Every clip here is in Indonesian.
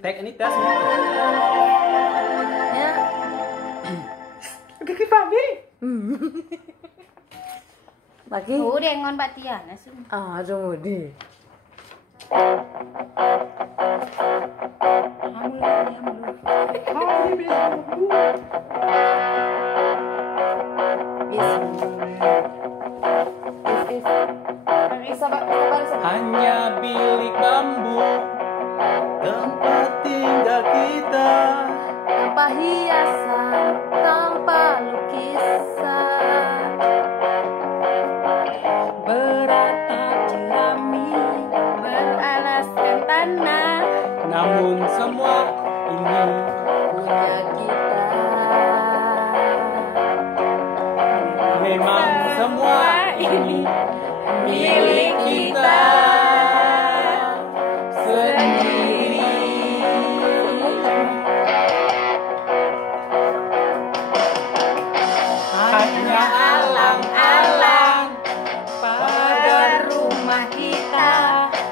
Tek ini tes. Ya. Kaki Fabi. Lagi. Udah ngon Mbak Tiana sih. Aduh, di. Hanya bilik bambu tempat tinggal kita, Tanpa hiasan, tanpa lukisan, Beratap jerami beralaskan tanah. namun semua ini punya kita. memang semua ini milik kita sendiri. Hanya alang-alang Pada rumah kita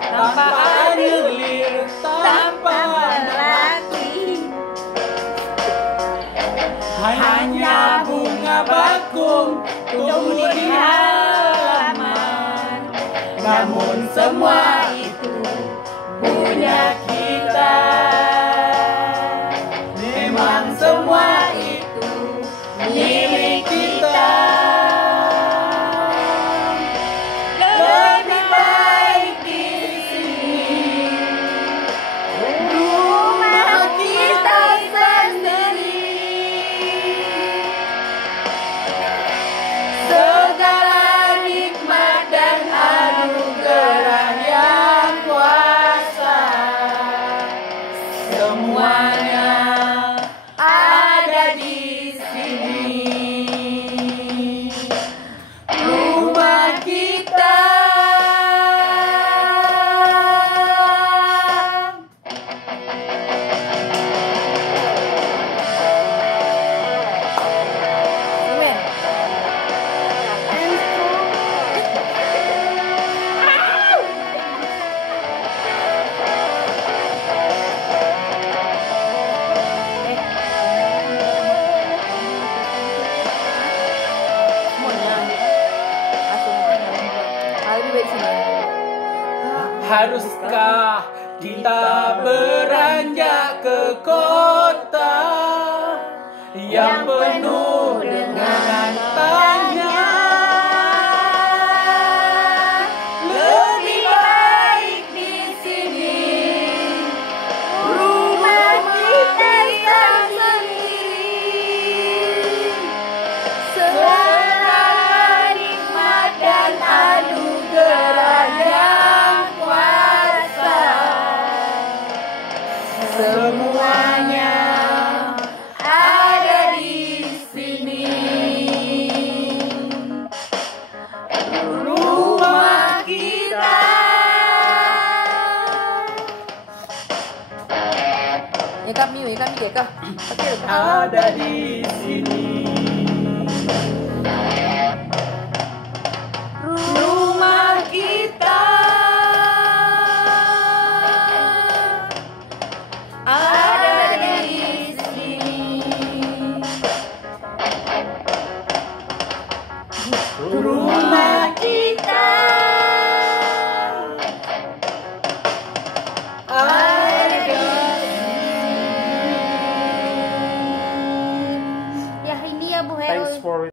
tanpa air lir, tanpa lagi hanya bunga bakung tumbuh di halaman. Namun semua itu punya kita. Memang semua itu milik kita. Lebih baik di sini, rumah kita sendiri. Segala nikmat dan anugerah yang kuasa, semuanya ada di sini. Rumah kita. Semen. Lebih baik sini. Haruskah kita beranjak ke kota yang penuh dengan tanya? Lebih baik di sini, rumah kita sendiri. Segala nikmat dan anugerah yang kuasa, semuanya ada di sini. Rumah kita. Ya kami kah? Ada di sini. Rumah kita ada di sini. Rumah kita ada di Ya ini ya Bu Heo. Thanks for